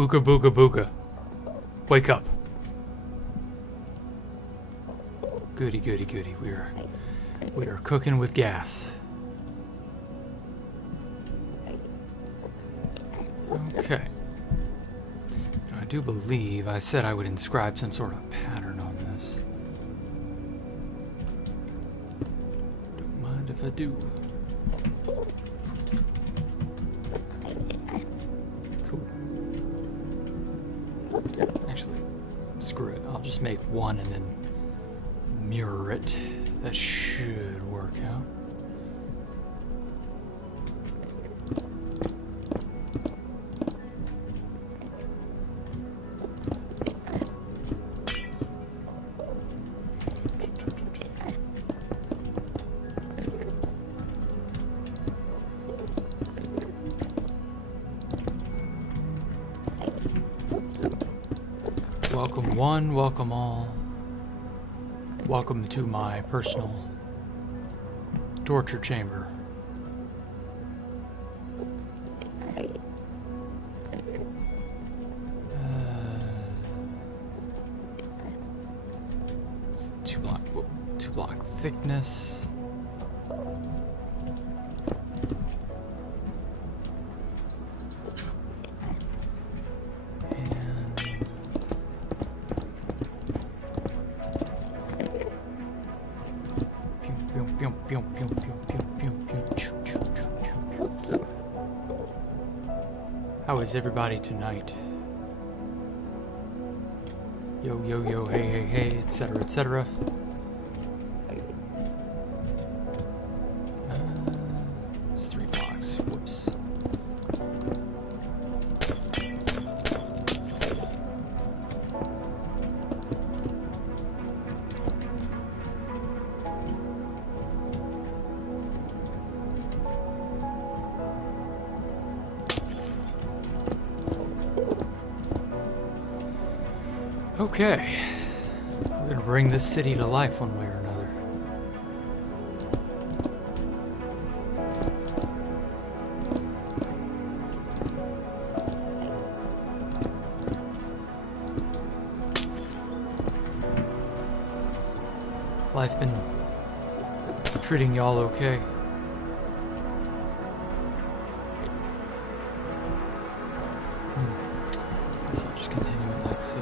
Ooga booga booga. Wake up. Goody, goody, goody. We are cooking with gas. Okay. I do believe I said I would inscribe some sort of pattern on this. Don't mind if I do. Cool. Actually, screw it. I'll just make one and then mirror it. That should work out. Welcome one, welcome all. Welcome to my personal torture chamber. Two block thickness. How is everybody tonight? Yo, yo, yo, hey, hey, hey, etc., etc. It's 3 blocks. Whoops. Okay, we're gonna bring this city to life one way or another. Life been treating y'all okay? Guess I'll just continue it like so.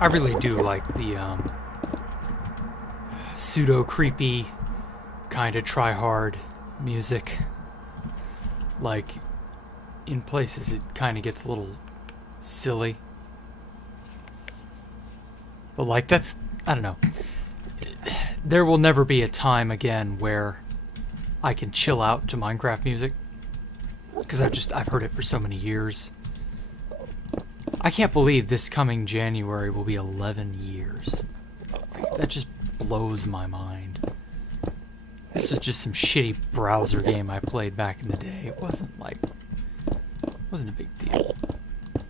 I really do like the pseudo creepy kind of try hard music. Like in places it kind of gets a little silly. But like that's, I don't know. There will never be a time again where I can chill out to Minecraft music, because I've heard it for so many years. I can't believe this coming January will be 11 years. Like, that just blows my mind. This was just some shitty browser game I played back in the day. It wasn't a big deal. It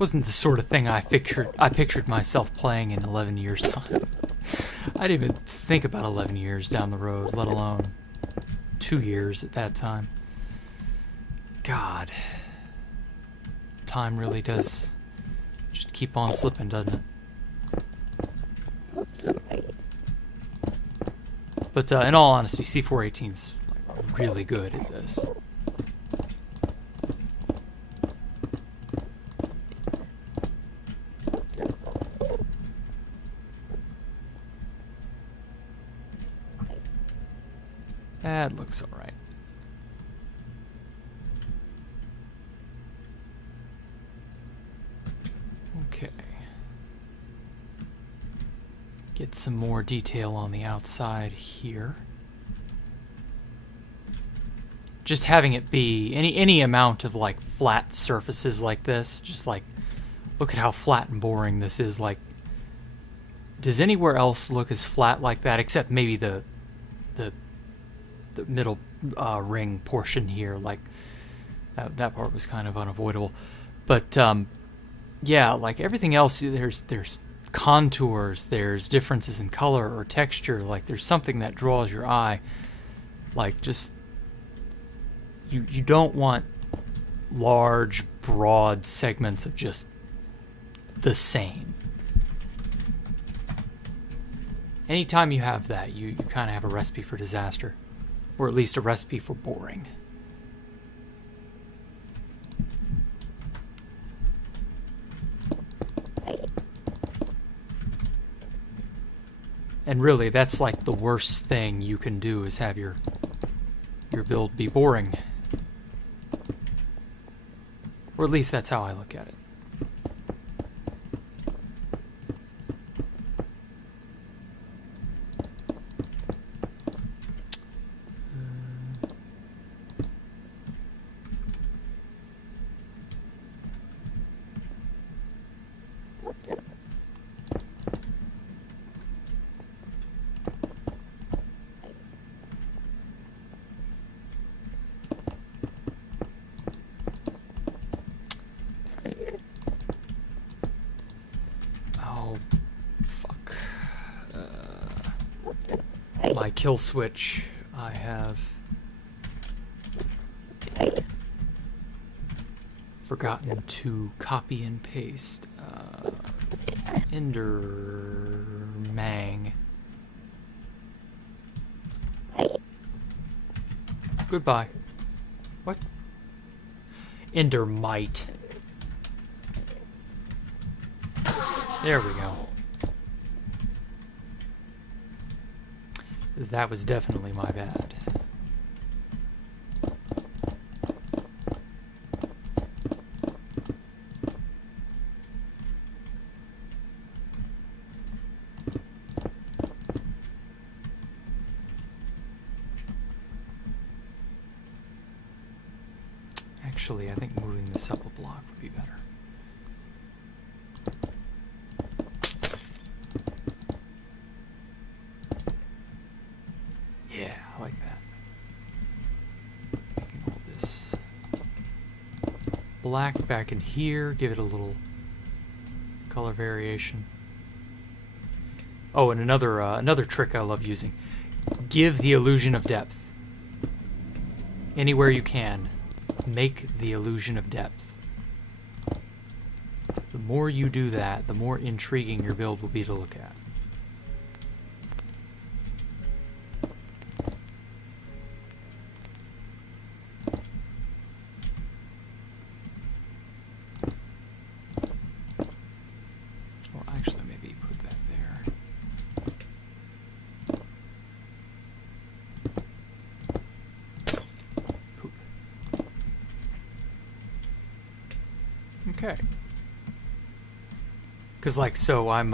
wasn't the sort of thing I pictured myself playing in 11 years' time. I didn't even think about 11 years down the road, let alone 2 years at that time. God. Time really does just keep on slipping, doesn't it? But in all honesty, C418's like really good at this. That looks alright. Okay. Get some more detail on the outside here. Just having it be any amount of like flat surfaces like this, just like look at how flat and boring this is. Like, does anywhere else look as flat like that except maybe the middle ring portion here? Like That part was kind of unavoidable. But yeah, like everything else, there's contours, there's differences in color or texture. Like there's something that draws your eye. Like just you don't want large, broad segments of just the same. Anytime you have that, you kind of have a recipe for disaster, or at least a recipe for boring. And really, that's like the worst thing you can do, is have your build be boring. Or at least that's how I look at it. My kill switch, I have forgotten to copy and paste. Endermang. Goodbye. What? Endermite. There we go. That was definitely my bad. Actually, I think moving this up a block would be better. Yeah, I like that. Making all this black back in here, give it a little color variation. Oh, and another trick I love using. Give the illusion of depth. Anywhere you can, make the illusion of depth. The more you do that, the more intriguing your build will be to look at. Well, actually, maybe put that there. Poop. Okay. Because, like, so I'm,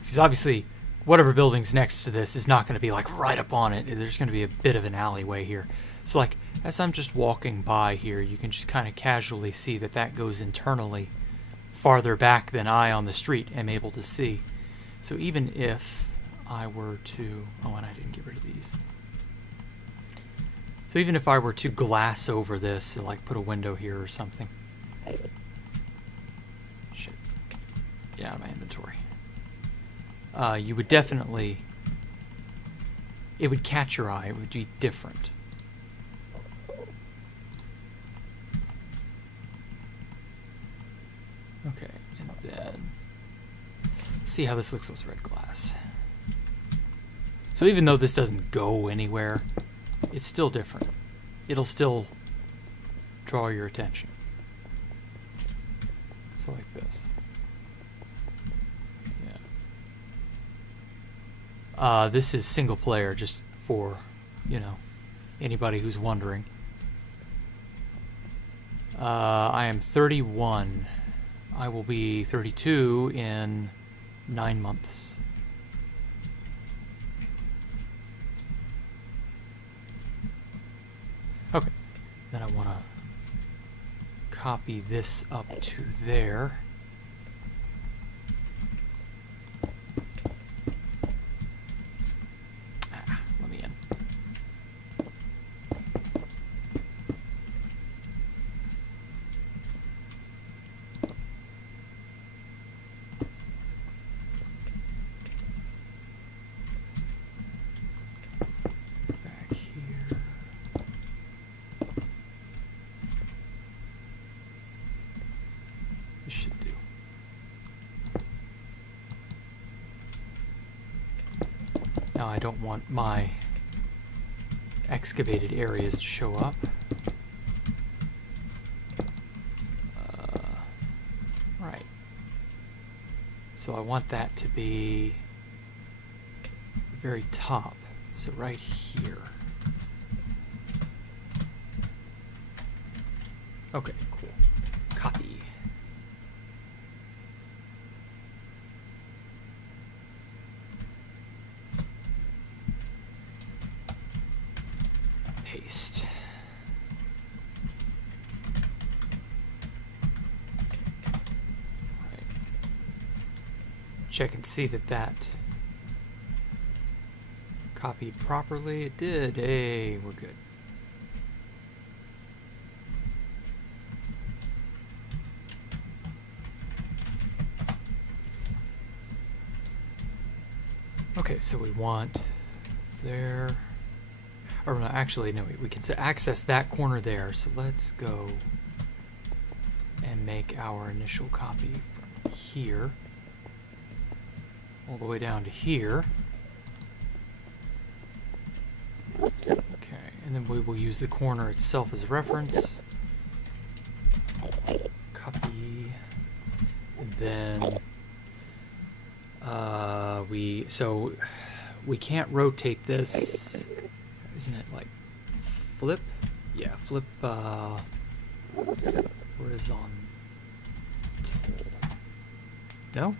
because obviously whatever building's next to this is not going to be, like, right up on it. There's going to be a bit of an alleyway here. So, like, as I'm just walking by here, you can just kind of casually see that that goes internally farther back than I on the street am able to see. So even if I were to, oh, and I didn't get rid of these. So even if I were to glass over this and, like, put a window here or something. Shit. Get out of my inventory. You would definitely, it would catch your eye. It would be different. Okay, and then see how this looks with red glass. So even though this doesn't go anywhere, it's still different. It'll still draw your attention. So like this. Yeah. This is single player, just for, you know, anybody who's wondering. I am 31. I will be 32 in 9 months. Okay. Then I want to copy this up to there. Let me in. This should do. Now I don't want my excavated areas to show up. Right. So I want that to be the very top. So right here. Okay, cool. Copy. Paste. Right. Check and see that that copied properly. It did. Hey, we're good. Okay, so we want there, or no, actually, no, we can access that corner there. So let's go and make our initial copy from here all the way down to here. Okay, and then we will use the corner itself as a reference. Copy, and then so we can't rotate this, isn't it? Like flip? Yeah, flip horizontal. No?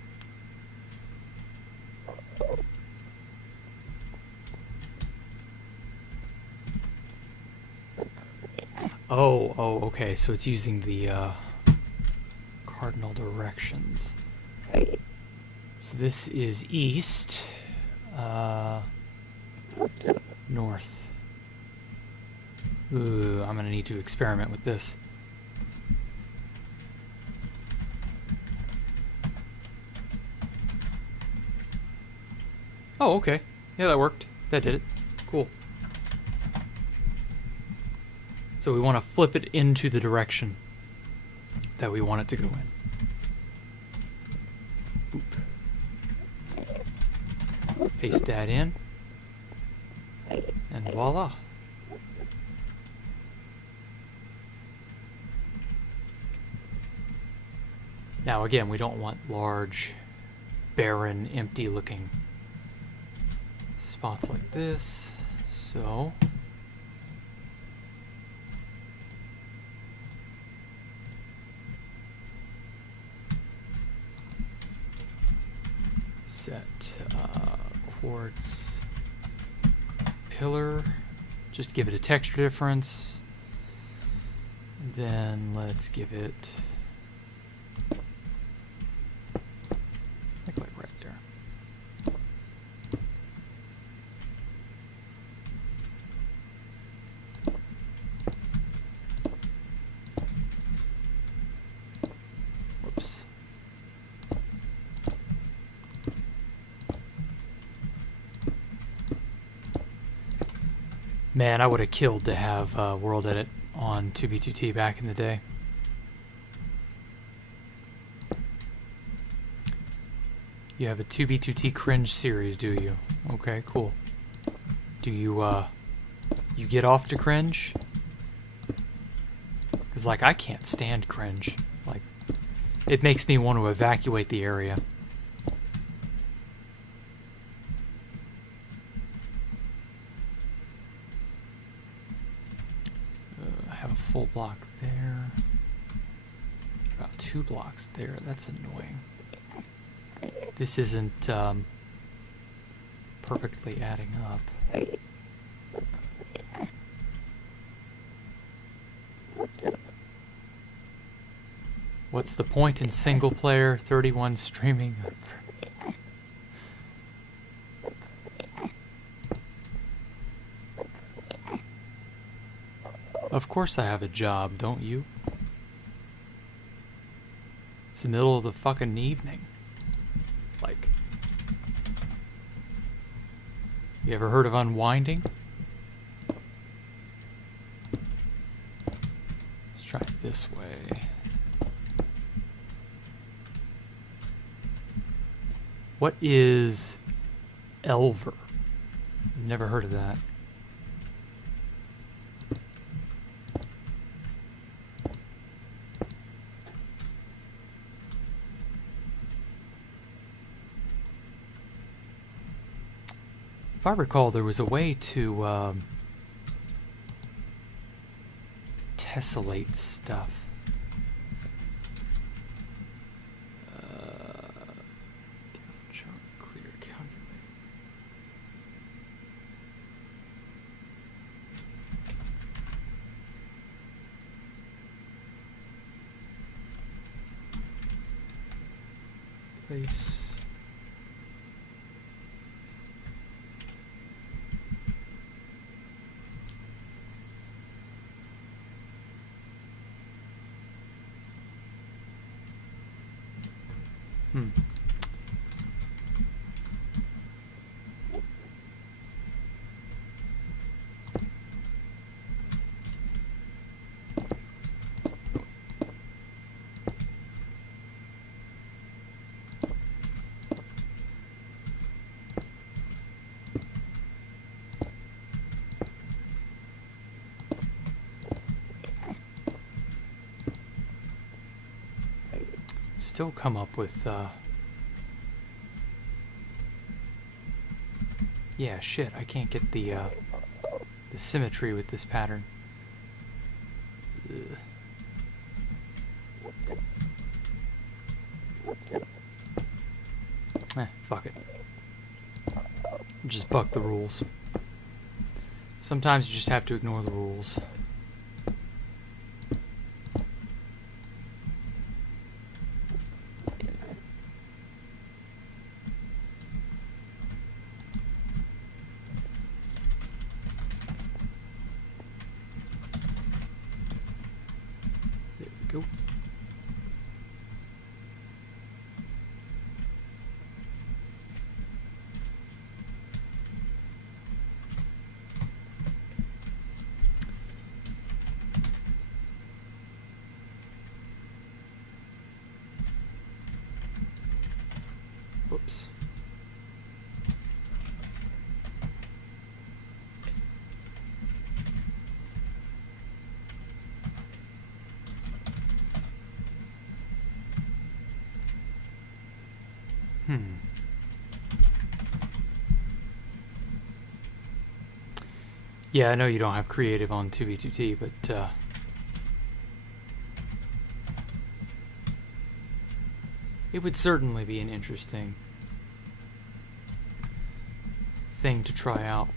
Oh, okay. So it's using the cardinal directions. So this is east, north. Ooh, I'm gonna need to experiment with this. Oh, okay. Yeah, that worked. That did it. Cool. So we want to flip it into the direction that we want it to go in. Boop. Paste that in. And voila. Now again, we don't want large, barren, empty looking spots like this. So set quartz pillar, just give it a texture difference, and then let's give it like right there. Whoops. Man, I would have killed to have World Edit on 2B2T back in the day. You have a 2B2T cringe series, do you? Okay, cool. Do you, you get off to cringe? Because, like, I can't stand cringe. Like, it makes me want to evacuate the area. Full block there. About 2 blocks there. That's annoying. This isn't perfectly adding up. What's the point in single player 31 streaming? Of course I have a job, don't you? It's the middle of the fucking evening. Like, you ever heard of unwinding? Let's try it this way. What is Elver? Never heard of that. If I recall, there was a way to tessellate stuff. Clear, calculate. Place. Still come up with, yeah, shit, I can't get the symmetry with this pattern. Ugh. Fuck it. Just buck the rules. Sometimes you just have to ignore the rules. Go. Whoops. Yeah, I know you don't have creative on 2v2t, but it would certainly be an interesting thing to try out.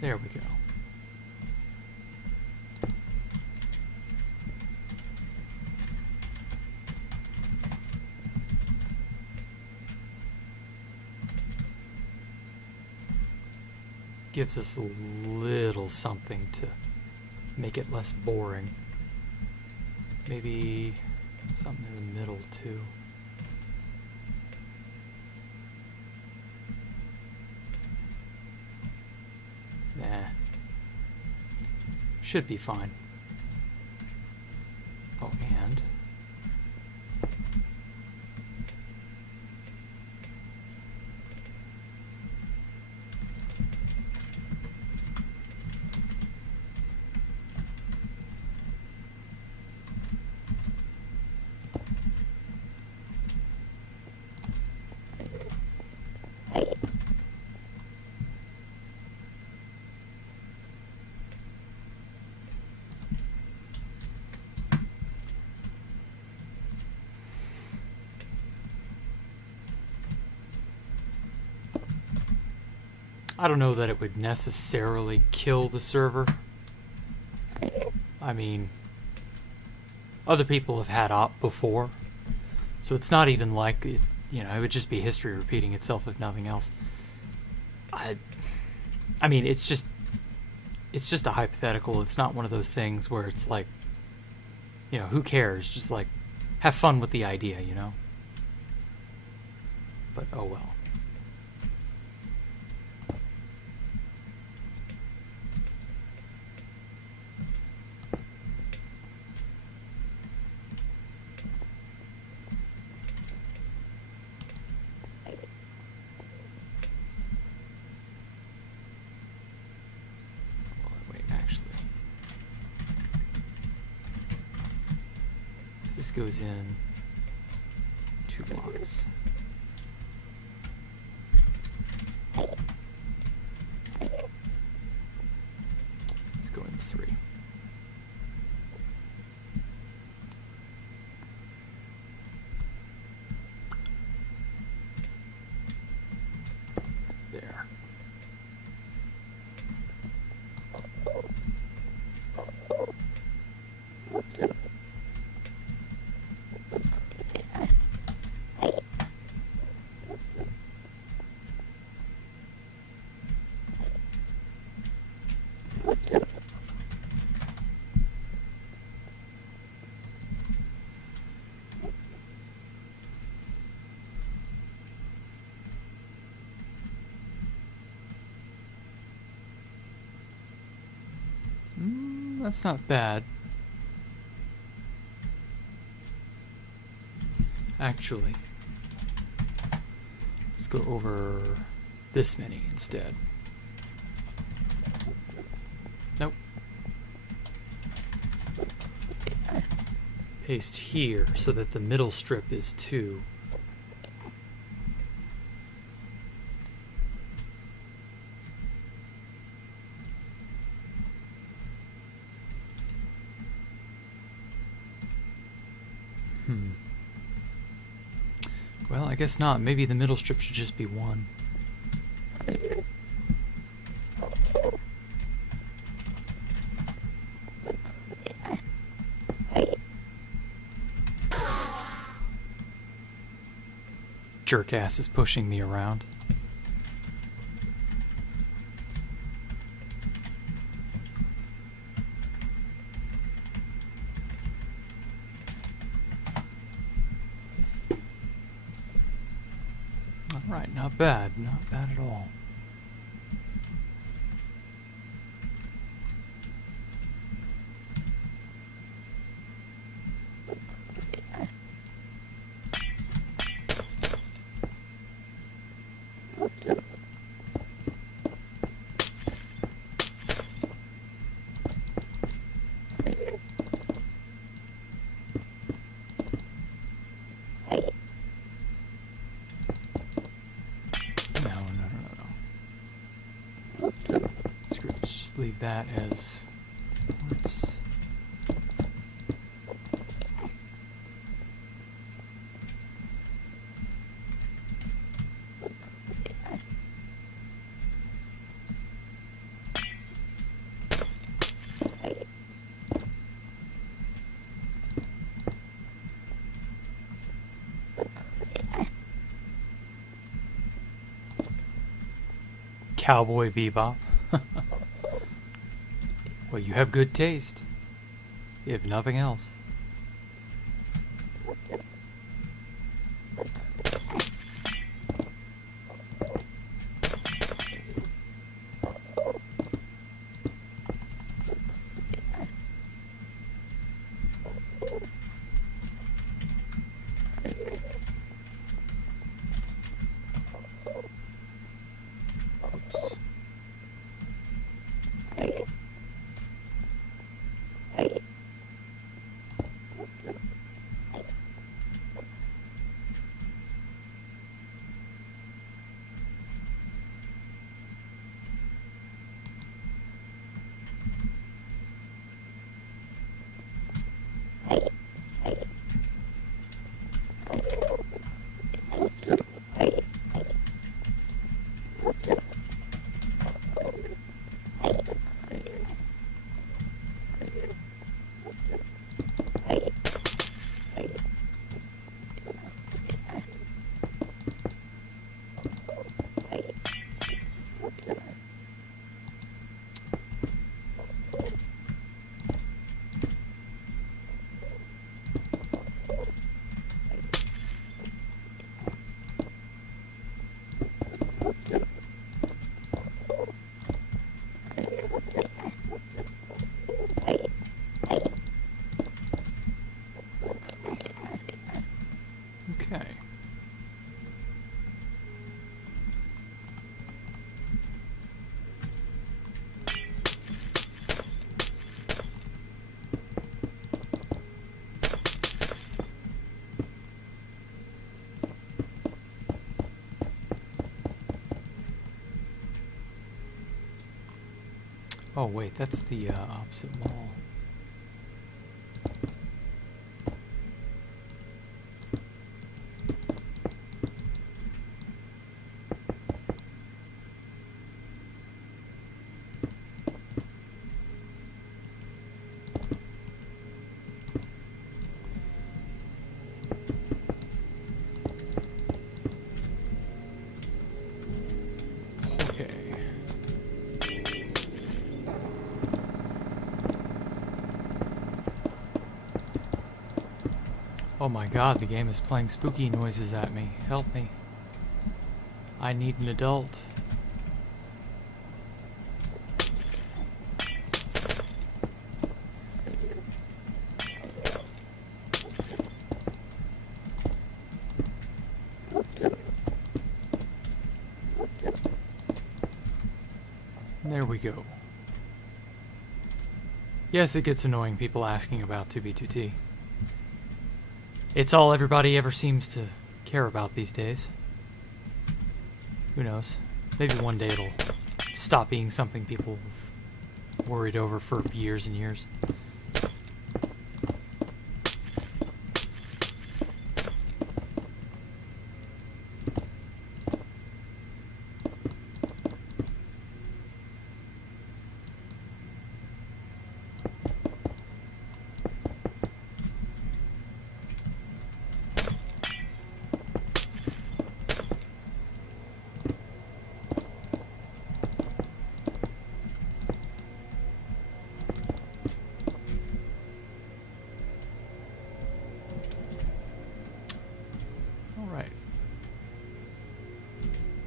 There we go. Gives us a little something to make it less boring. Maybe something in the middle too. Nah. Should be fine. Oh, and... I don't know that it would necessarily kill the server. I mean, other people have had op before, so it's not even like it, you know, it would just be history repeating itself if nothing else. I mean, it's just a hypothetical. It's not one of those things where it's like, you know, who cares? Just like have fun with the idea, you know? But oh well. This goes in 2 blocks. Let's go in 3. There. That's not bad. Actually, let's go over this many instead. Nope. Paste here so that the middle strip is 2. Well, I guess not. Maybe the middle strip should just be 1. Jerk ass is pushing me around. Alright, not bad. Not bad at all. Leave that as quartz. Cowboy Bebop. Well, you have good taste, if nothing else. Okay. Oh wait, that's the opposite wall. Oh my god, the game is playing spooky noises at me. Help me. I need an adult. There we go. Yes, it gets annoying people asking about 2B2T. It's all everybody ever seems to care about these days. Who knows? Maybe one day it'll stop being something people have worried over for years and years.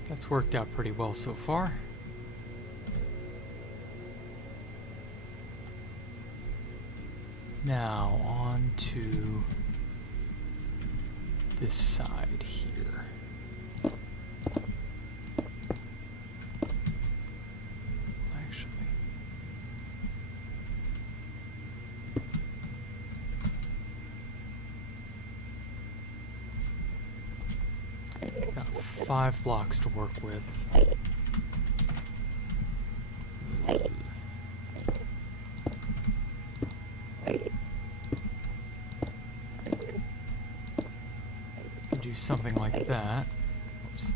That's worked out pretty well so far. Now on to this side here. Actually, got 5 blocks to work with. Do something like that. Oops.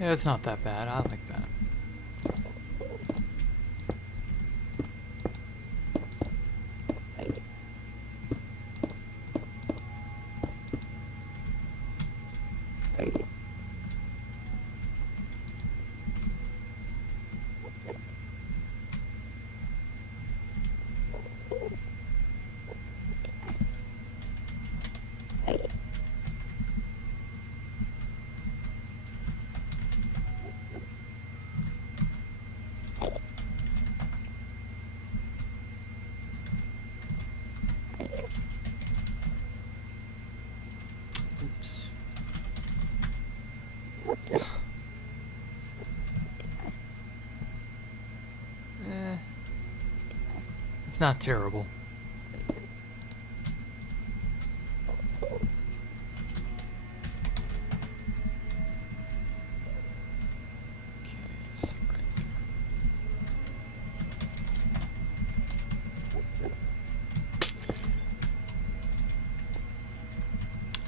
Yeah, it's not that bad. I like that. It's not terrible. Okay, so right there.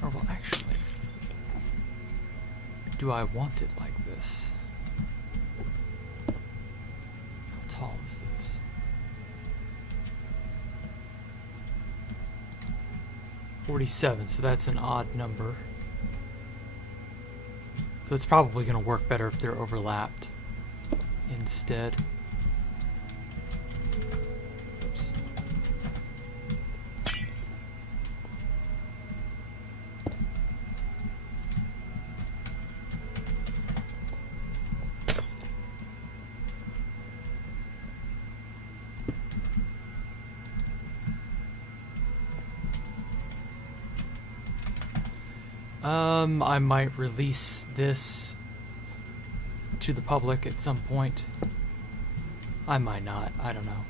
Or well, actually, do I want it like this? How tall is this? 47, so that's an odd number. So it's probably going to work better if they're overlapped instead. Oops. I might release this to the public at some point. I might not, I don't know.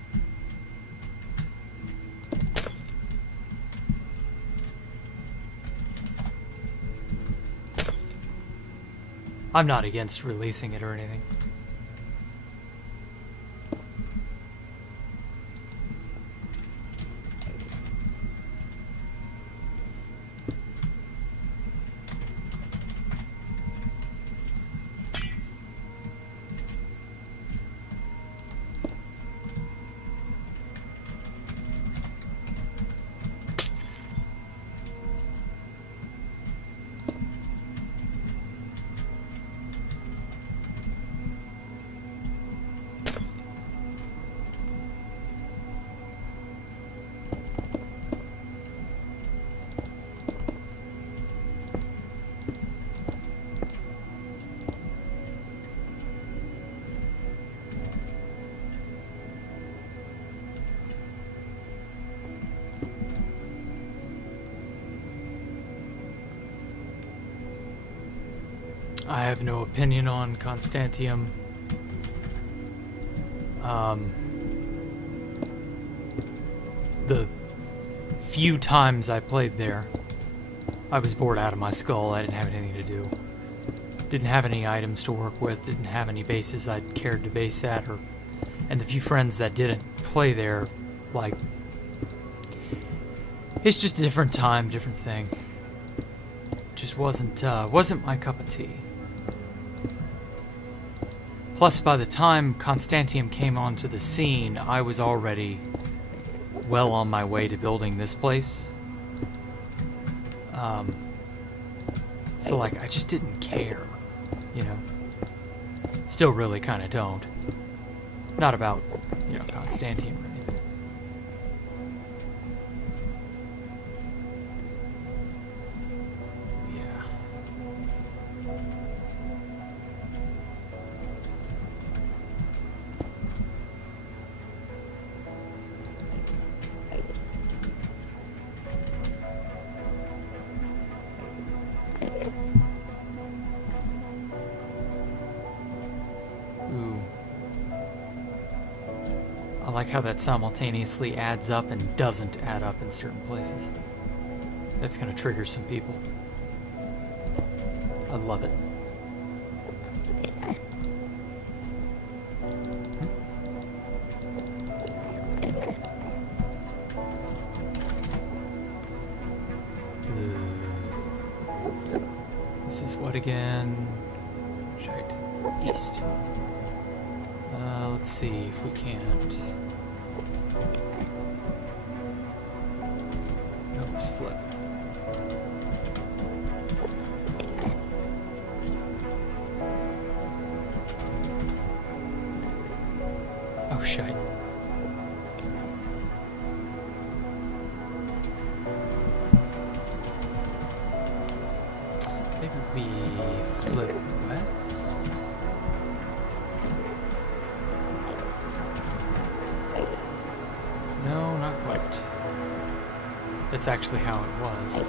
I'm not against releasing it or anything. I have no opinion on Constantium. The few times I played there, I was bored out of my skull. I didn't have anything to do. Didn't have any items to work with, didn't have any bases I'd cared to base at, and the few friends that didn't play there, like, it's just a different time, different thing. Just wasn't my cup of tea. Plus, by the time Constantium came onto the scene, I was already well on my way to building this place. So, like, I just didn't care, you know? Still really kind of don't. Not about, you know, Constantium or anything. I like how that simultaneously adds up and doesn't add up in certain places. That's going to trigger some people. I love it. This is what again? Shite. East. Let's see if we can't. No, it's flip. Oh, shite. Maybe we flip west. No, not quite. That's actually how it was.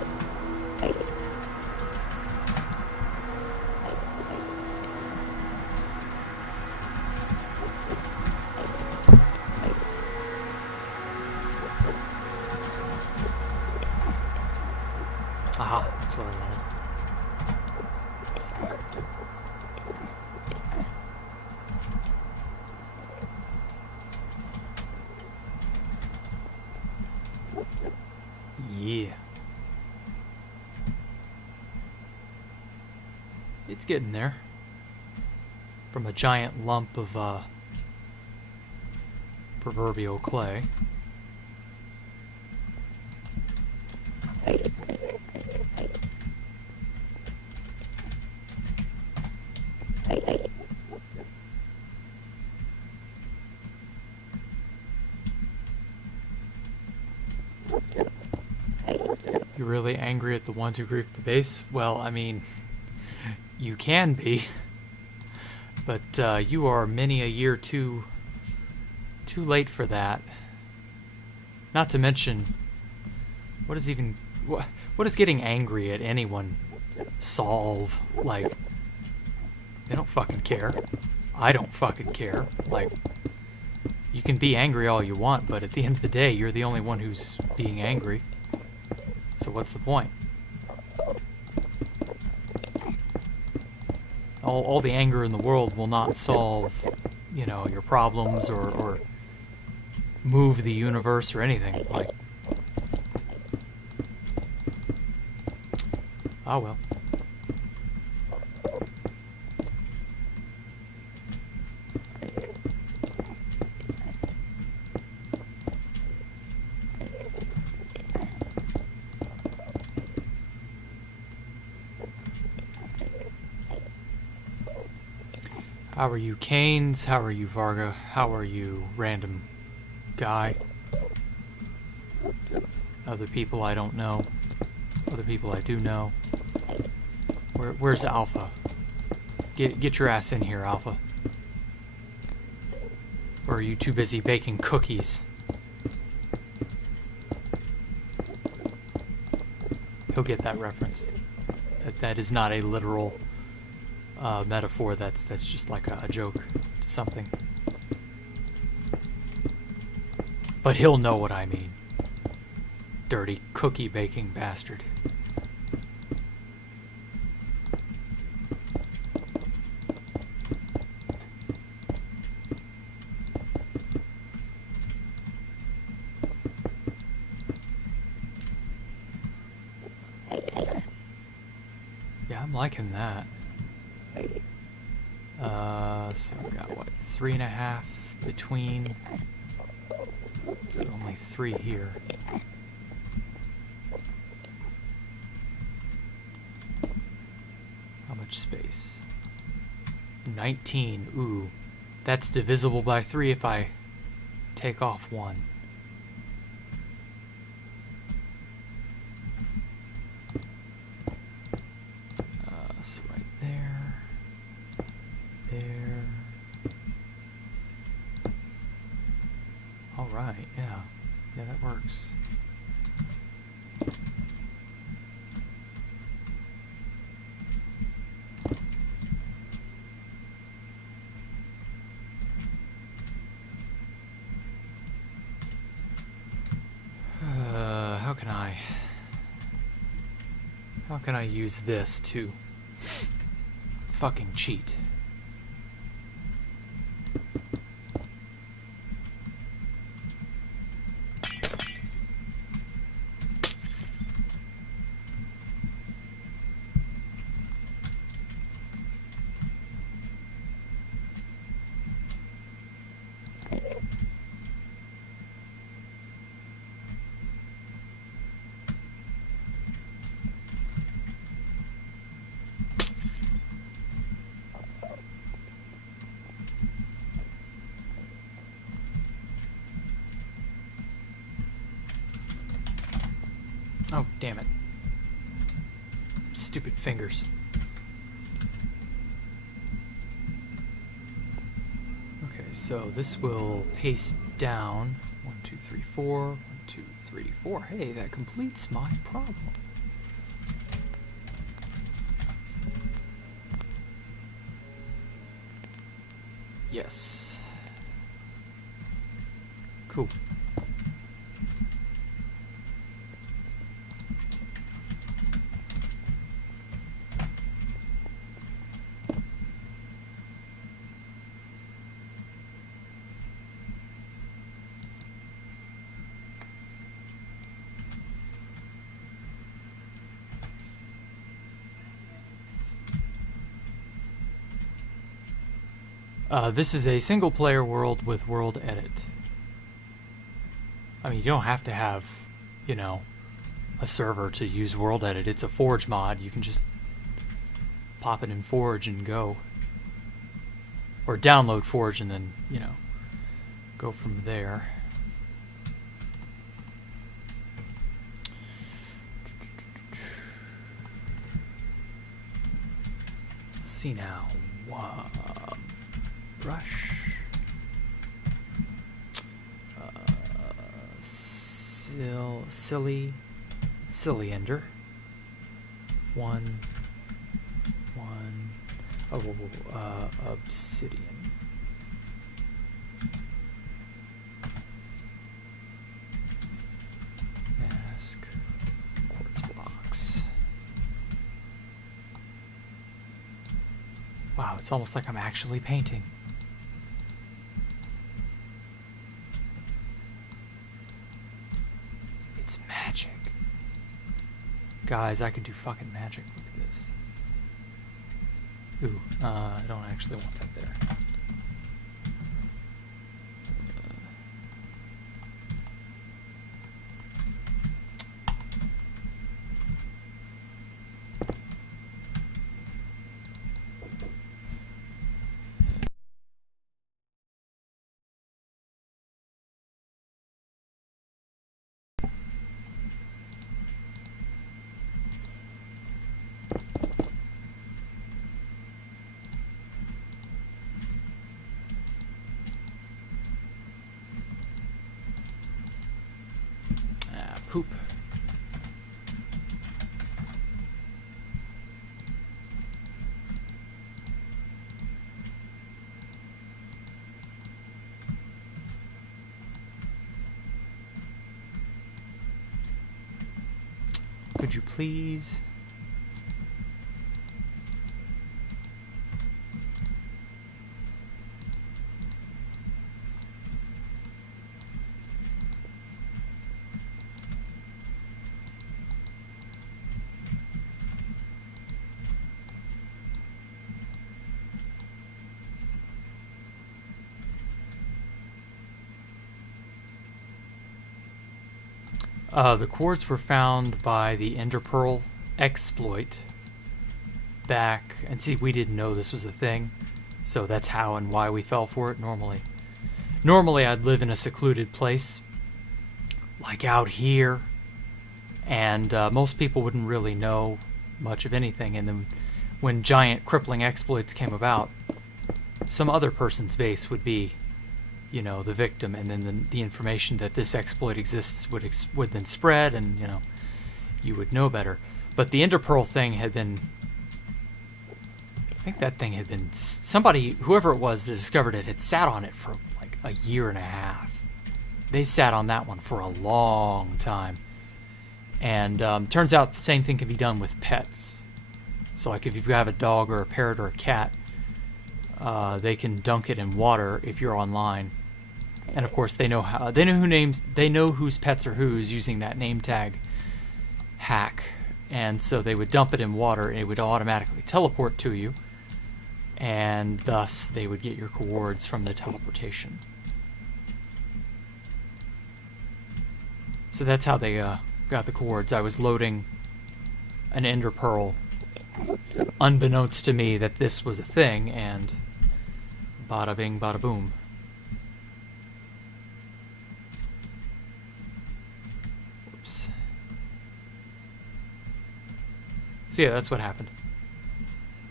Aha, that's what I wanted. Yeah. It's getting there. From a giant lump of proverbial clay. You're really angry at the ones who grief the base? Well, I mean, you can be, but you are many a year too late for that. Not to mention, what does getting angry at anyone solve? Like, they don't fucking care. I don't fucking care. Like, you can be angry all you want, but at the end of the day, you're the only one who's being angry. So what's the point? All the anger in the world will not solve, you know, your problems or move the universe or anything. Like, oh well. How are you, Canes? How are you, Varga? How are you, random guy? Other people I don't know. Other people I do know. Where's Alpha? Get your ass in here, Alpha. Or are you too busy baking cookies? He'll get that reference. That is not a literal metaphor. That's just like a joke to something. But he'll know what I mean. Dirty cookie baking bastard. Yeah, I'm liking that. So we got what, 3.5 between. There's only 3 here. How much space? 19. Ooh, that's divisible by 3 if I take off 1. So right there. There. All right, yeah. Yeah, that works. How can I use this to fucking cheat? Oh, damn it. Stupid fingers. Okay, so this will paste down. 1, 2, 3, 4. 1, 2, 3, 4. Hey, that completes my problem. Yes. Cool. This is a single-player world with world edit. I mean, you don't have to have, you know, a server to use world edit. It's a Forge mod. You can just pop it in Forge and go. Or download Forge and then, you know, go from there. see now. Brush. Silly ender. One. Obsidian. Mask. Quartz blocks. Wow, it's almost like I'm actually painting. It's magic. Guys, I can do fucking magic. Look at this. Ooh, I don't actually want that there. Poop. Could you please? The quartz were found by the Ender Pearl exploit back, and see, we didn't know this was a thing, so that's how and why we fell for it. Normally I'd live in a secluded place, like out here, and most people wouldn't really know much of anything, and then when giant crippling exploits came about, some other person's base would be, you know, the victim, and then the information that this exploit exists would then spread, and, you know, you would know better. But the Ender Pearl thing had been, I think that thing had been, somebody, whoever it was that discovered it, had sat on it for like a year and a half. They sat on that one for a long time. And turns out the same thing can be done with pets. So like if you have a dog or a parrot or a cat, they can dunk it in water if you're online, and of course they know whose pets are whose using that name tag hack, and so they would dump it in water and it would automatically teleport to you, and thus they would get your rewards from the teleportation. So that's how they got the rewards. I was loading an Ender Pearl, unbeknownst to me that this was a thing, and bada bing, bada boom. Whoops. So yeah, that's what happened.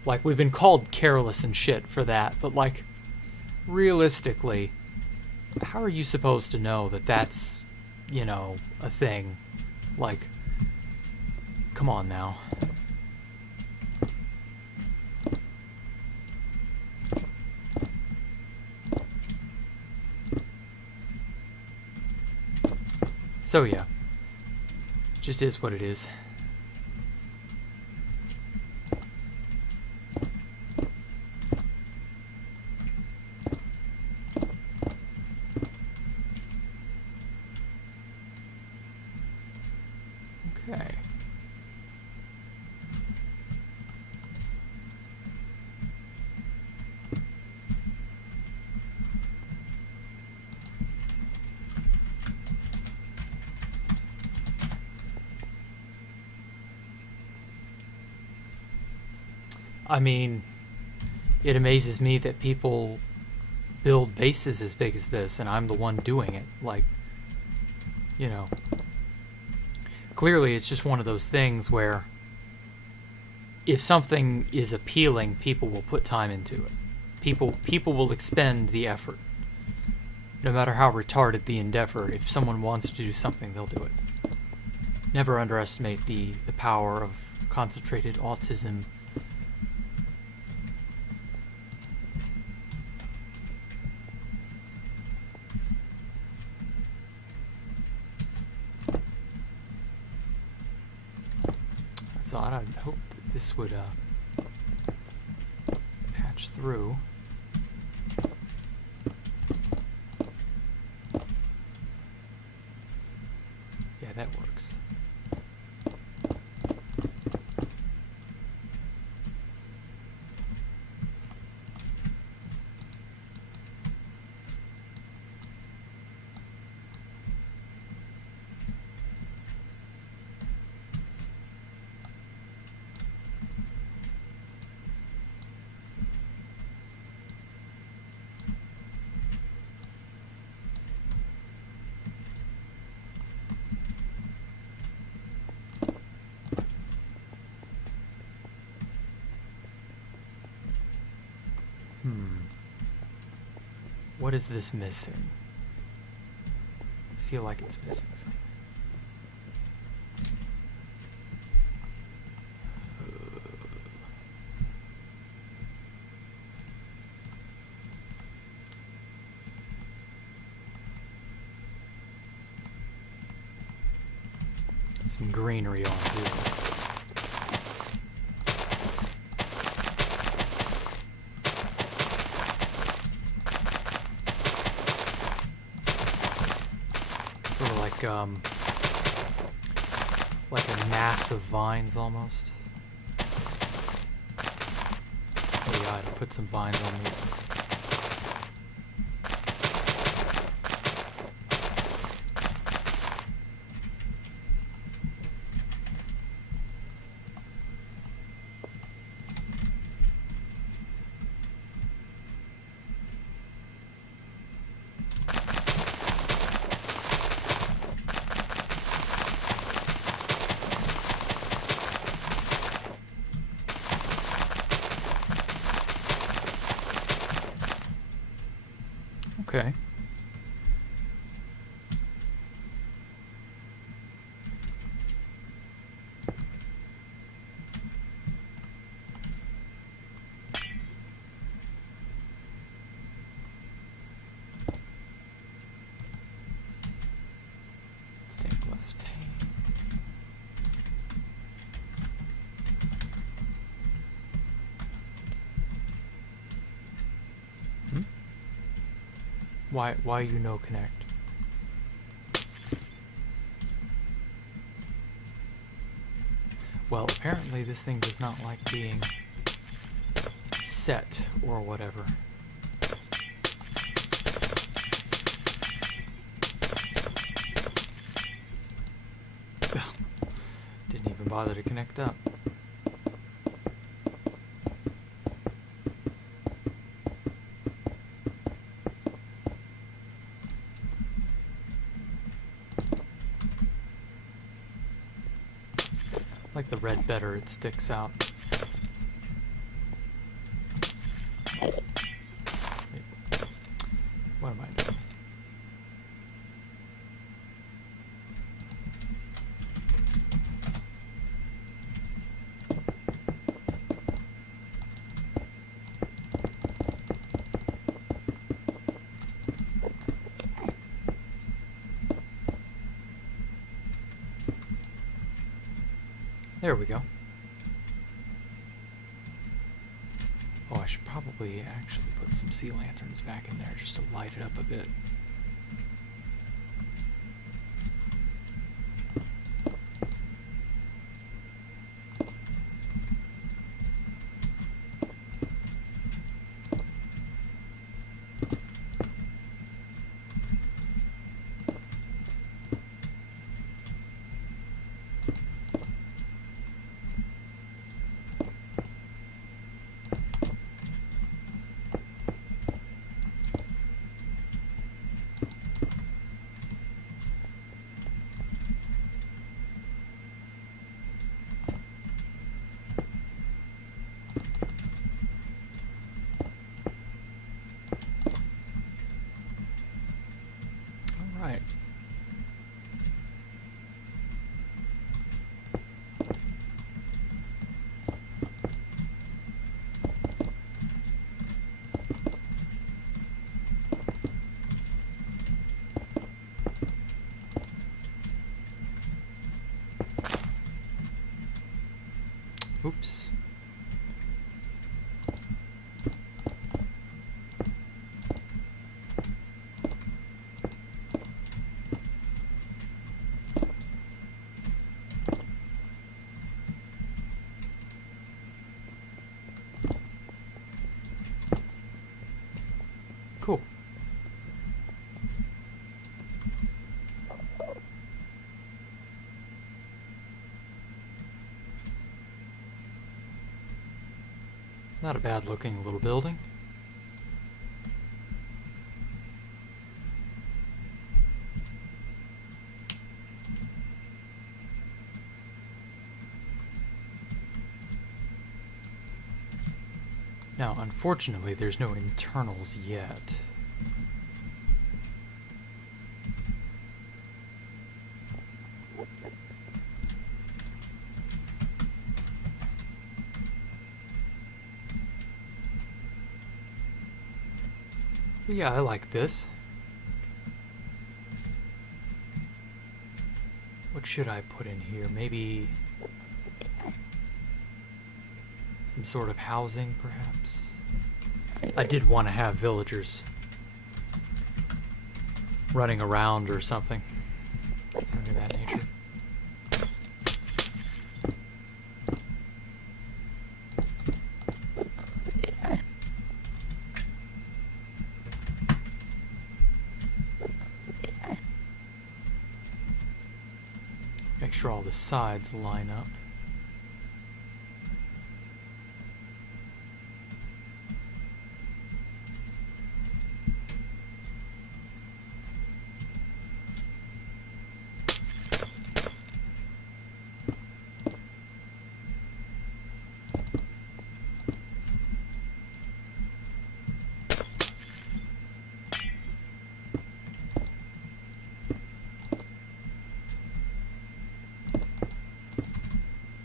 Like, we've been called careless and shit for that, but like, realistically, how are you supposed to know that that's, you know, a thing? Like, come on now. So yeah, just is what it is. Okay. I mean, it amazes me that people build bases as big as this, and I'm the one doing it. Like, you know, clearly it's just one of those things where if something is appealing, people will put time into it. People will expend the effort. No matter how retarded the endeavor, if someone wants to do something, they'll do it. Never underestimate the power of concentrated autism. That's odd. I hope that this would patch through. Yeah, that works. What is this missing? I feel like it's missing something. Some greenery on here. Like a mass of vines almost. Oh yeah, I put some vines on these. Okay. Stained glass pane. Why you no connect? Well, apparently this thing does not like being set or whatever. Didn't even bother to connect up. Like the red better, it sticks out. Wait. What am I doing? There we go. Oh, I should probably actually put some sea lanterns back in there just to light it up a bit. Oops. Cool. Not a bad looking little building. Now, unfortunately, there's no internals yet. But yeah, I like this. What should I put in here? Maybe some sort of housing, perhaps? I did want to have villagers running around or something. Something of that nature. Make sure all the sides line up.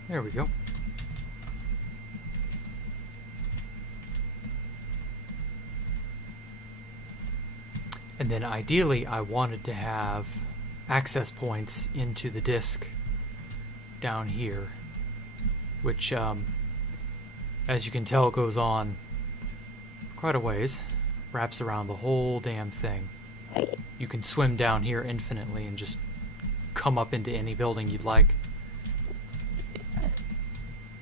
There we go. And then ideally I wanted to have access points into the disk down here, which as you can tell goes on quite a ways, wraps around the whole damn thing. You can swim down here infinitely and just come up into any building you'd like.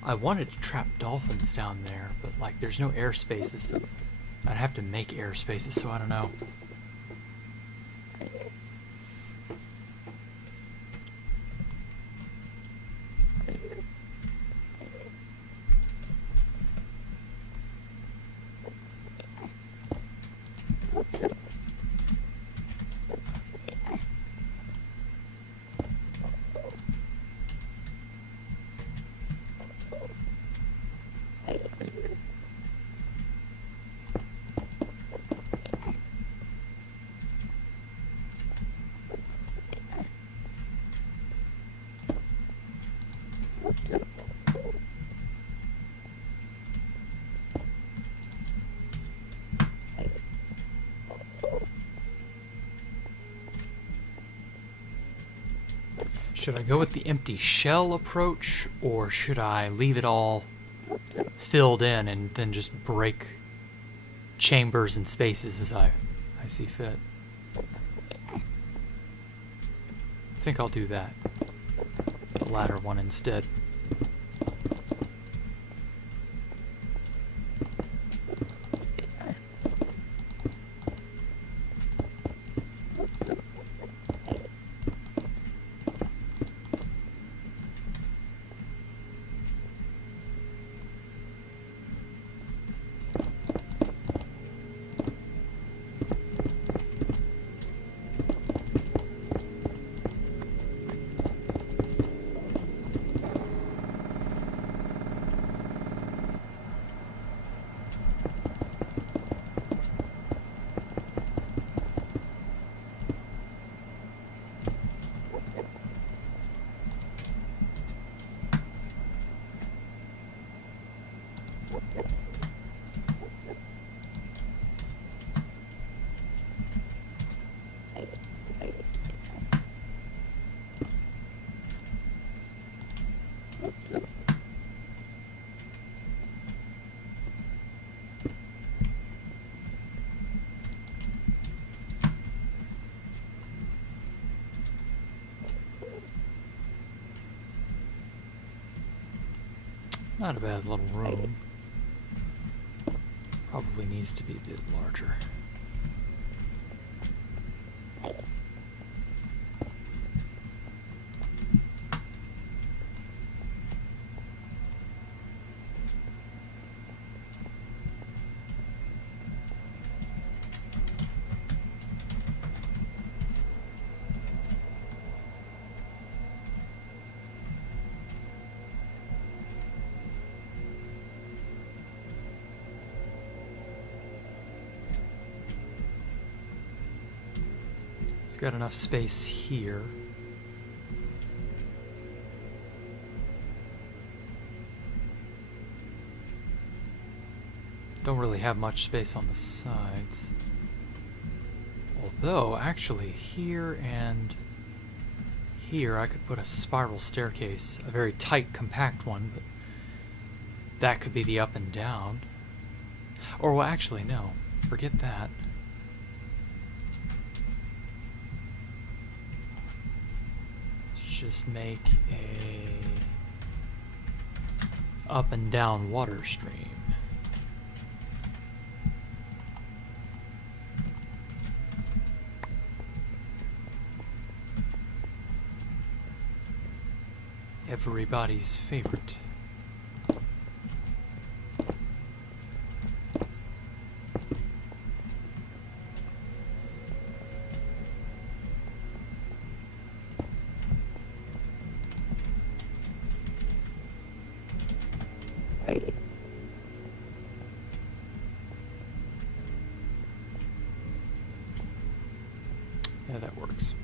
I wanted to trap dolphins down there, but like there's no air spaces. I'd have to make air spaces, so I don't know. Should I go with the empty shell approach, or should I leave it all filled in and then just break chambers and spaces as I see fit? I think I'll do that. The latter one instead. Not a bad little room. Probably needs to be a bit larger. Got enough space here. Don't really have much space on the sides. Although, actually, here and here I could put a spiral staircase. A very tight, compact one, but that could be the up and down. Or, well, actually, no. Forget that. Just make a up and down water stream. Everybody's favorite. Yeah, that works.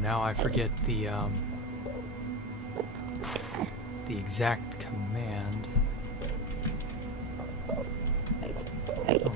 Now I forget the exact command. Oh.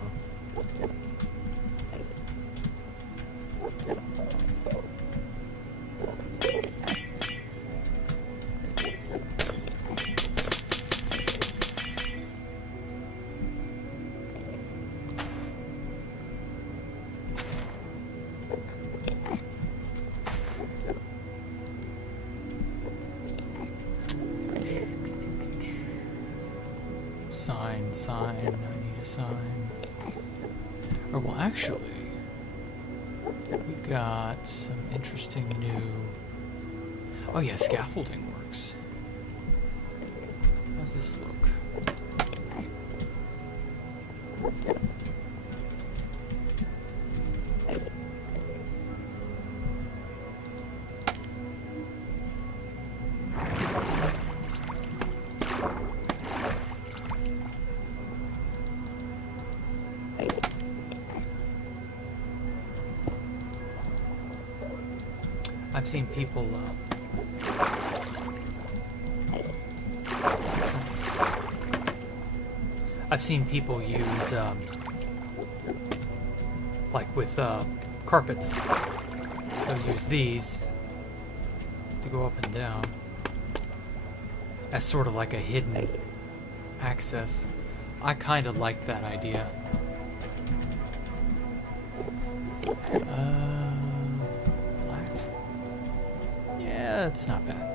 Sign, sign, I need a sign. Or, well, actually, we got some interesting new... Oh yeah, scaffolding works. How's this look? I've seen people use like with carpets, they'll use these to go up and down as sort of like a hidden access. I kind of like that idea. Black. Yeah, that's not bad.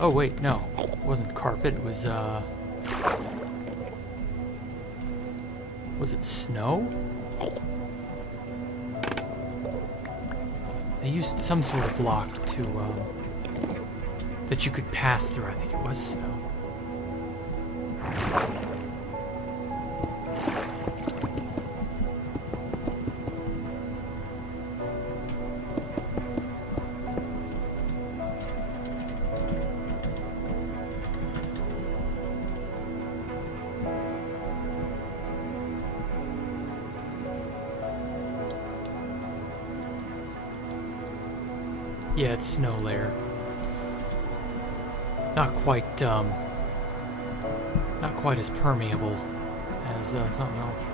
Oh wait, no. It wasn't carpet, it was it snow? They used some sort of block to that you could pass through. I think it was snow. Yeah, it's snow layer. Not quite as permeable as something else.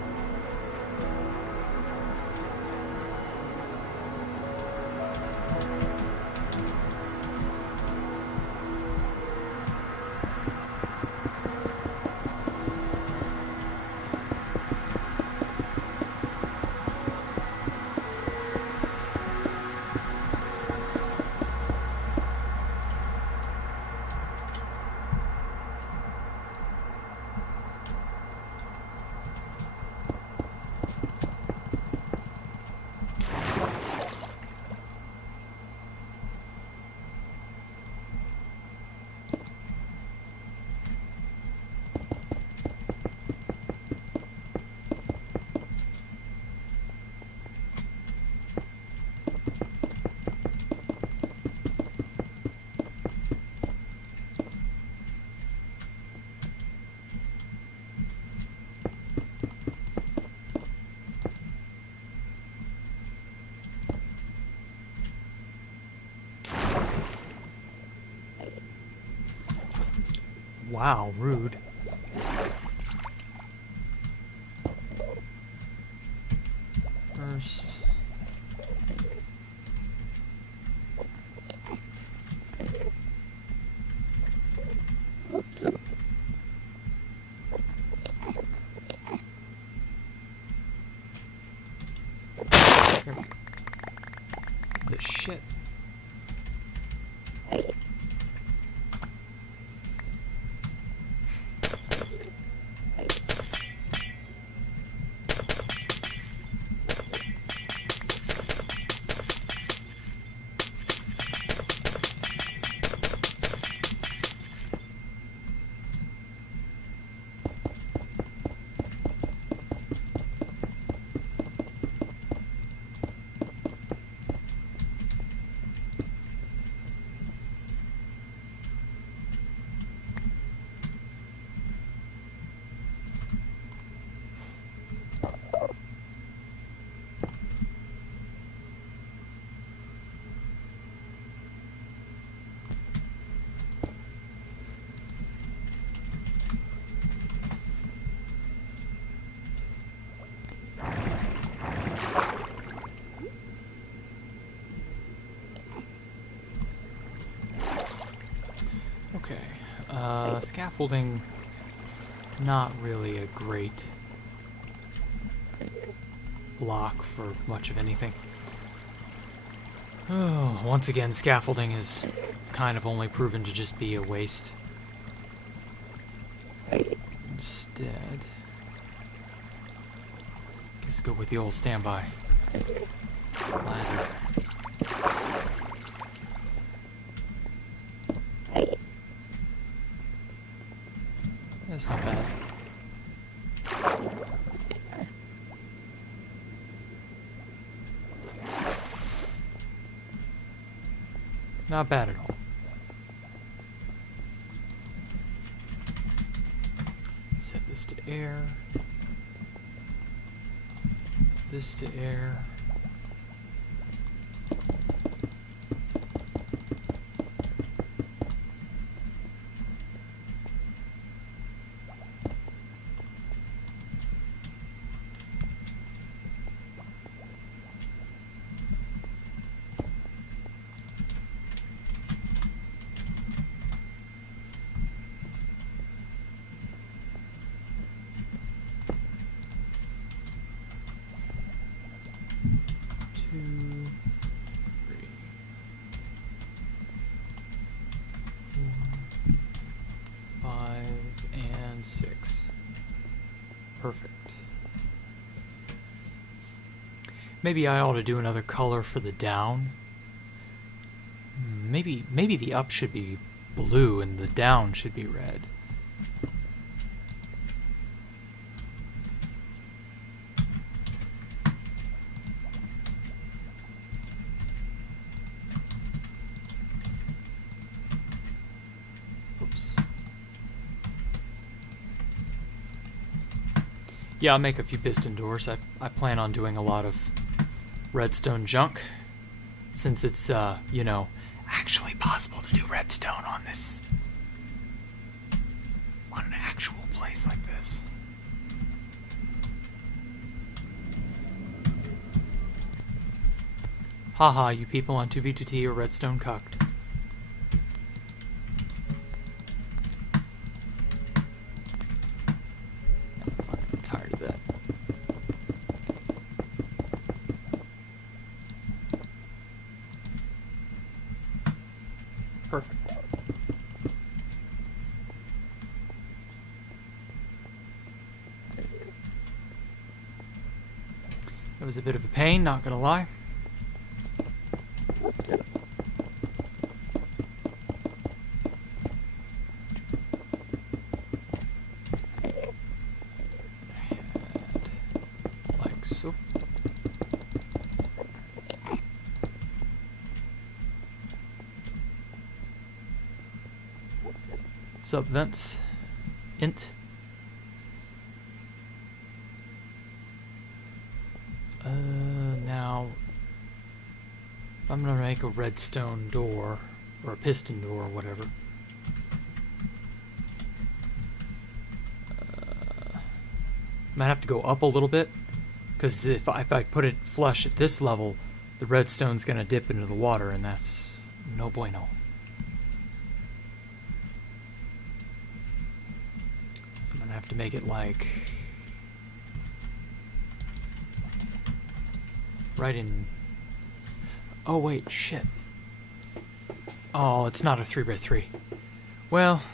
Wow, rude. First. The shit. Okay, scaffolding, not really a great block for much of anything. Oh, once again, scaffolding is kind of only proven to just be a waste. Instead, let's go with the old standby ladder. That's not bad. Not bad at all. Set this to air. This to air. Perfect. Maybe I ought to do another color for the down. Maybe the up should be blue and the down should be red. Yeah, I'll make a few piston doors. I plan on doing a lot of redstone junk, since it's, you know, actually possible to do redstone on this, on an actual place like this. Haha, you people on 2B2T are redstone cucked. Perfect. That was a bit of a pain, not gonna lie. Like so. Sub vents, int. Now, if I'm gonna make a redstone door or a piston door or whatever, I might have to go up a little bit, because if I put it flush at this level, the redstone's gonna dip into the water, and that's no bueno. Have to make it like right in. Oh wait, shit. Oh, it's not a 3x3. Well,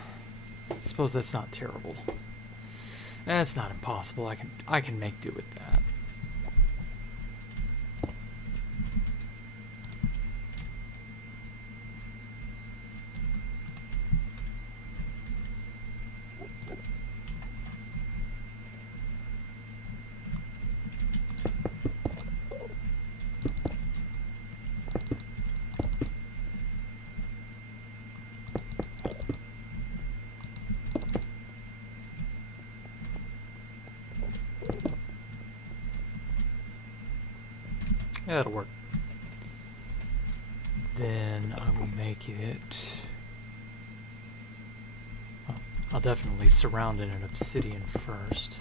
I suppose that's not terrible. That's not impossible. I can make do with that. Yeah, that'll work. Then I will make it. Oh, I'll definitely surround it in obsidian first.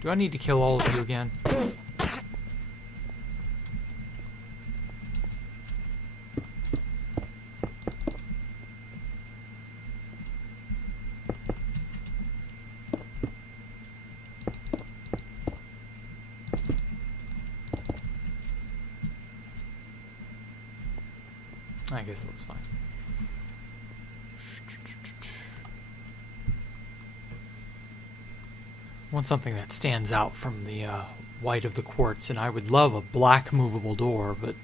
Do I need to kill all of you again? I guess that's fine. Want something that stands out from the white of the quartz, and I would love a black movable door, but...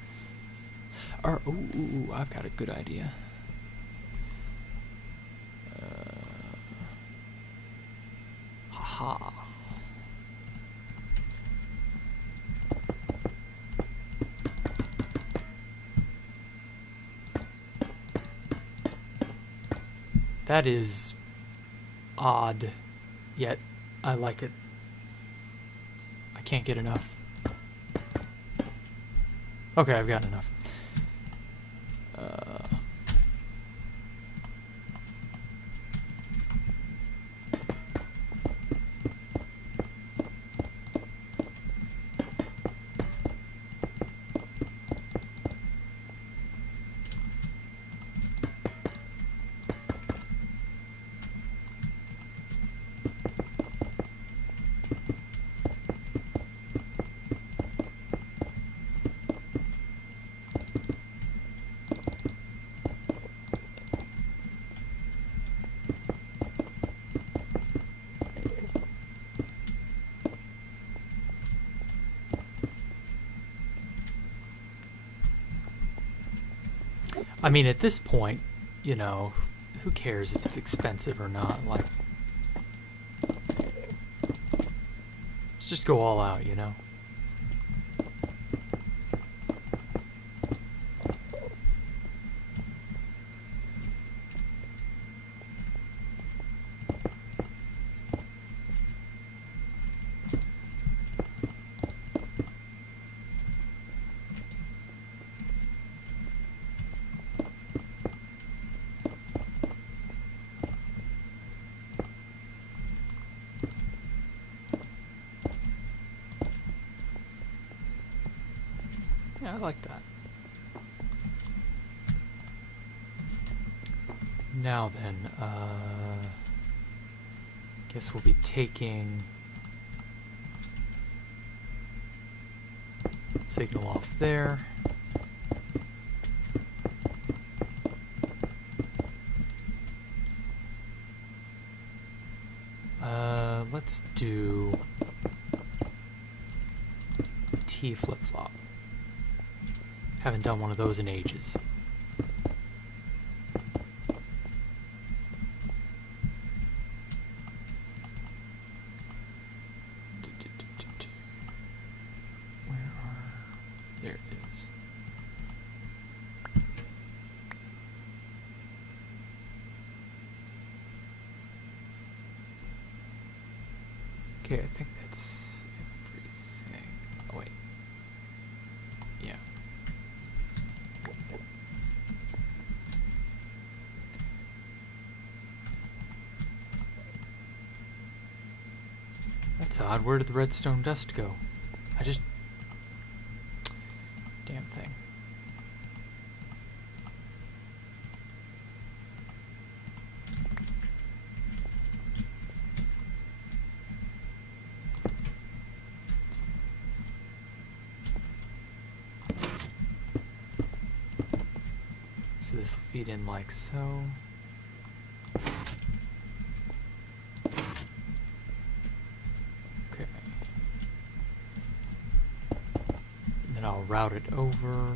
ooh, I've got a good idea. Haha. That is odd, yet I like it. I can't get enough. Okay, I've got enough. I mean, at this point, you know, who cares if it's expensive or not? Like, let's just go all out, you know? Yeah, I like that. Now then, guess we'll be taking signal off there. Let's do T flip-flop. Haven't done one of those in ages. There it is. Okay, I think that's everything. Oh wait. Yeah. That's odd. Where did the redstone dust go? I just... Damn thing. So this will feed in like so. Okay. And then I'll route it over.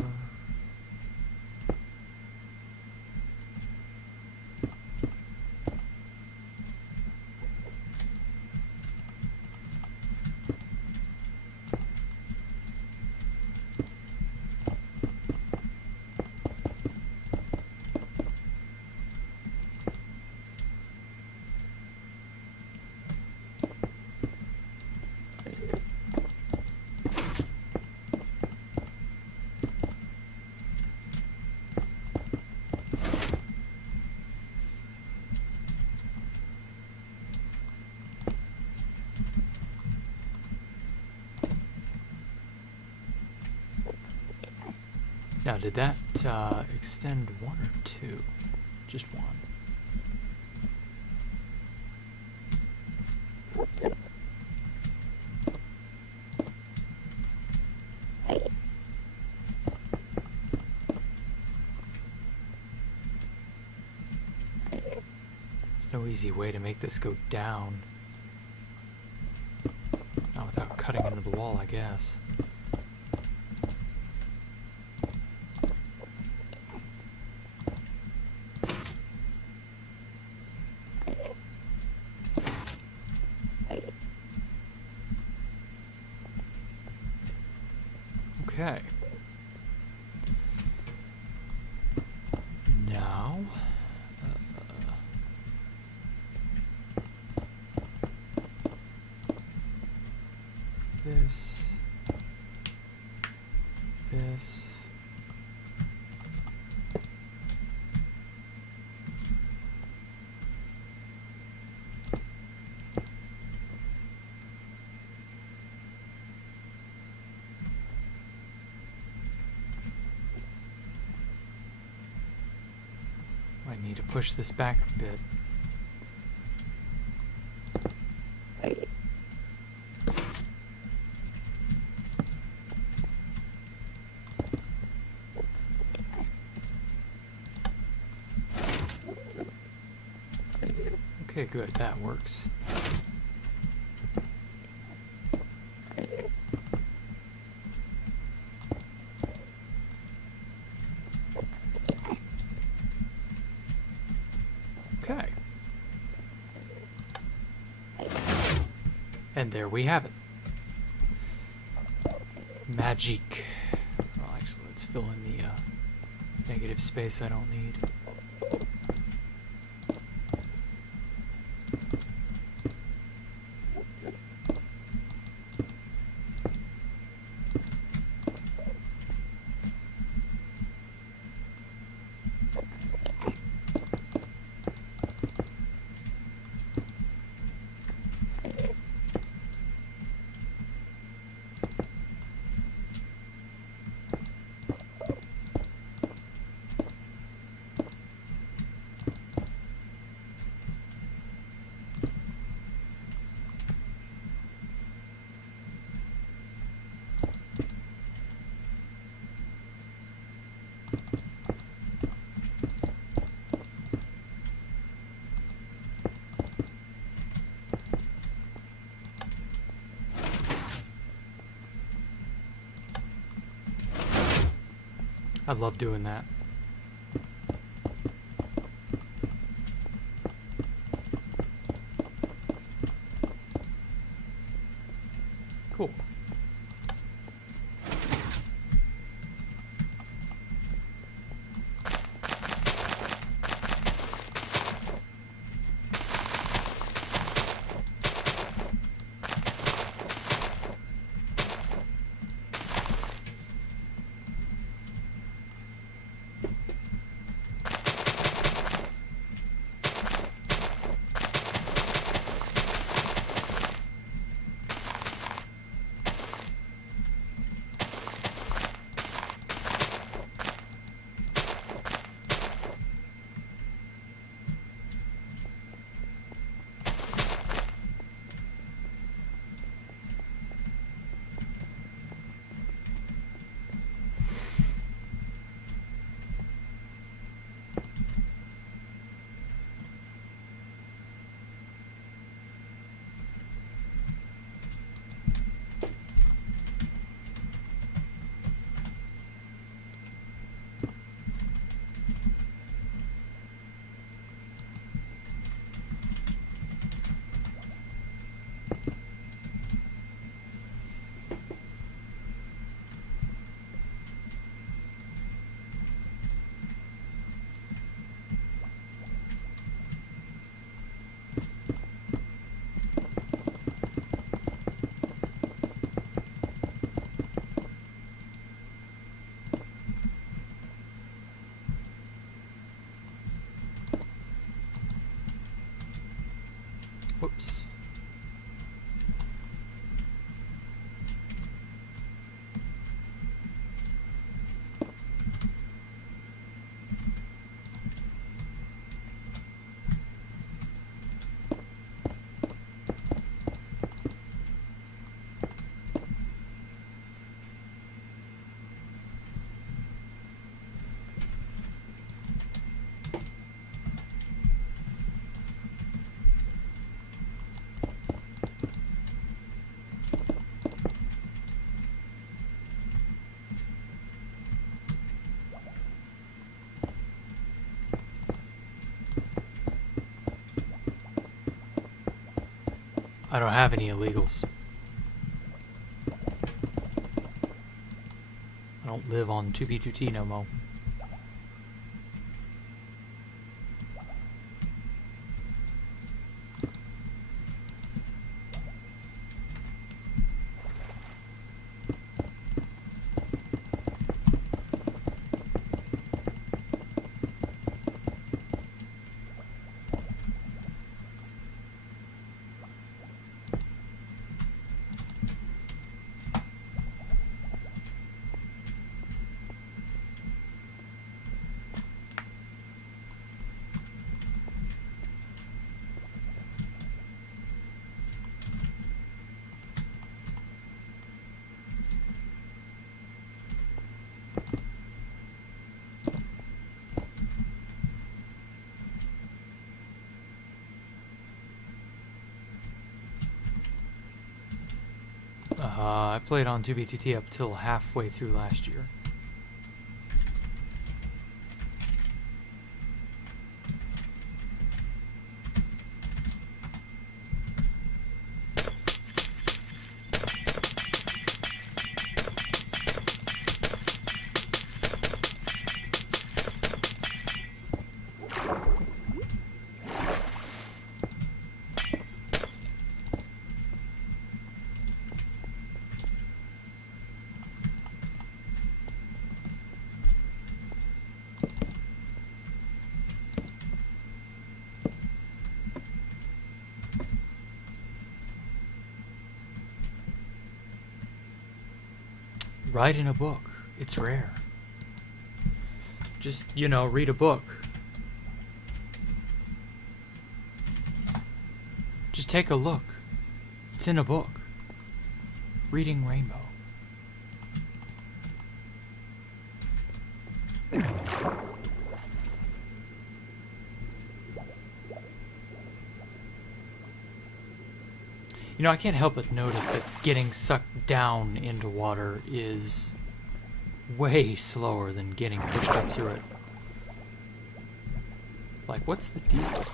Now, did that extend one or two? Just one. There's no easy way to make this go down. Not without cutting into the wall, I guess. Okay. Now, this. I need to push this back a bit. Okay, good, that works. Okay. And there we have it. Magic. Well, actually, let's fill in the negative space I don't need. I love doing that. Cool. I don't have any illegals. I don't live on 2B2T no more. I played on 2B2T up till halfway through last year. Write in a book. It's rare. Just, you know, read a book. Just take a look. It's in a book. Reading Rainbow. You know, I can't help but notice that getting sucked down into water is way slower than getting pushed up through it. Like, what's the deal?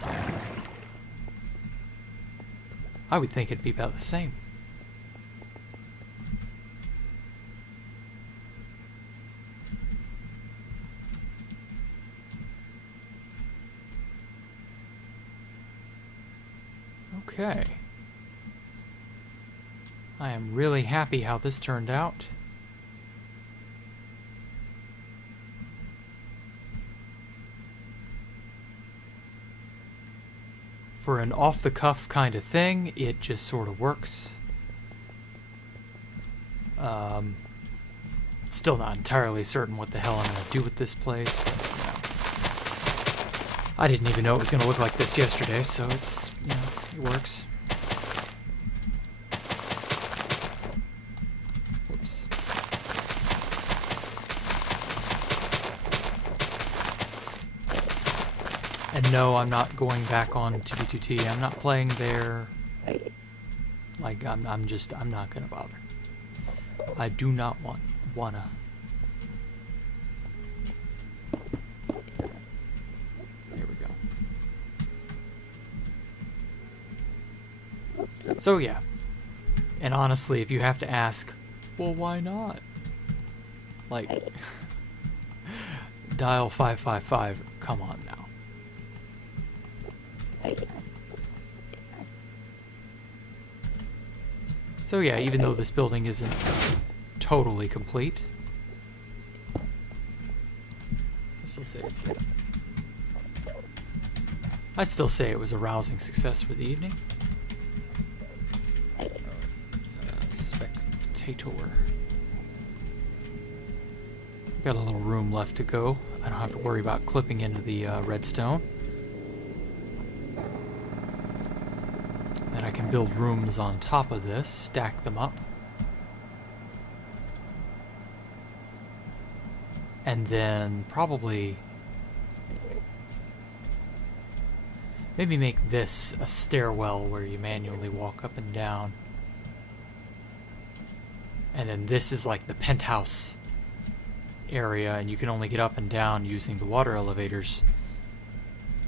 I would think it'd be about the same. Okay. I am really happy how this turned out. For an off-the-cuff kind of thing, it just sort of works. Still not entirely certain what the hell I'm going to do with this place, but, you know. I didn't even know it was going to look like this yesterday, so it's, you know, it works. Whoops. And no, I'm not going back on 2B2T. I'm not playing there. Like, I'm not gonna bother. I do not wanna. There we go. So yeah. And honestly, if you have to ask, well, why not? Like, dial 555, come on now. So yeah, even though this building isn't totally complete, I'd still say it was a rousing success for the evening. Spectator. Got a little room left to go. I don't have to worry about clipping into the redstone. And I can build rooms on top of this, stack them up. And then probably maybe make this a stairwell where you manually walk up and down. And then this is like the penthouse area, and you can only get up and down using the water elevators,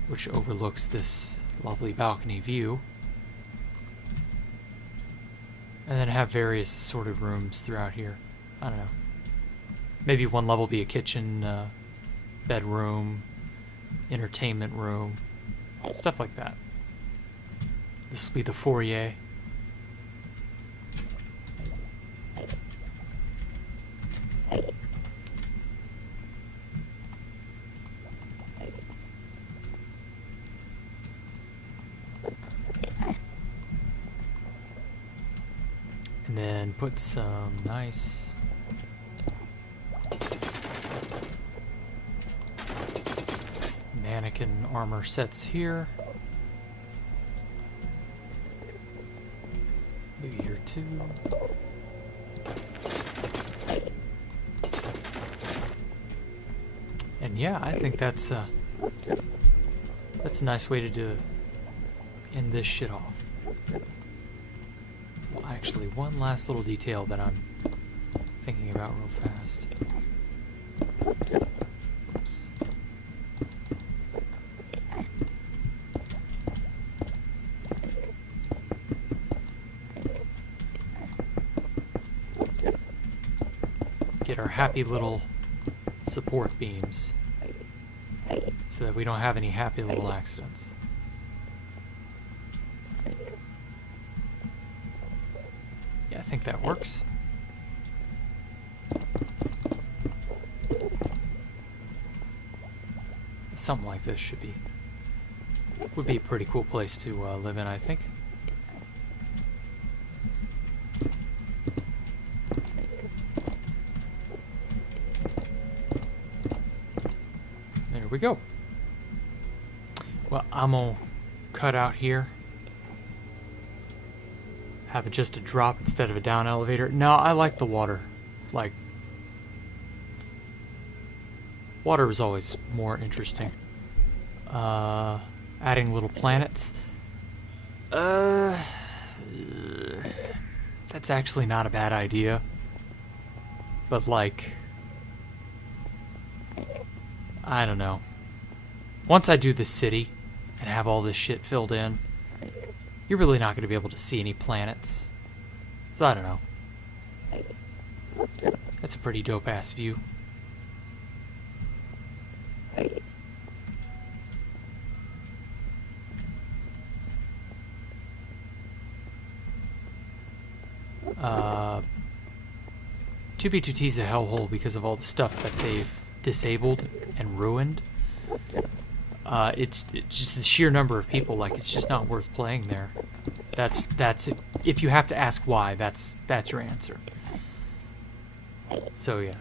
which overlooks this lovely balcony view. And then have various assorted rooms throughout here. I don't know. Maybe one level be a kitchen, bedroom, entertainment room, stuff like that. This will be the foyer. And then put some nice mannequin armor sets here. Maybe here too. And yeah, I think that's a nice way to end this shit off. Well, actually, one last little detail that I'm thinking about real fast. Oops. Get our happy little support beams so that we don't have any happy little accidents. Yeah, I think that works. Something like this would be a pretty cool place to live in, I think. There we go. Well, I'm gonna cut out here. Have it just a drop instead of a down elevator. No, I like the water. Like, water is always more interesting. Adding little planets. That's actually not a bad idea. But like, I don't know. Once I do the city and have all this shit filled in, you're really not going to be able to see any planets. So I don't know. That's a pretty dope-ass view. Uh, 2B2T is a hellhole because of all the stuff that they've disabled and ruined. It's just the sheer number of people. Like, it's just not worth playing there. That's if you have to ask why, that's your answer. So yeah.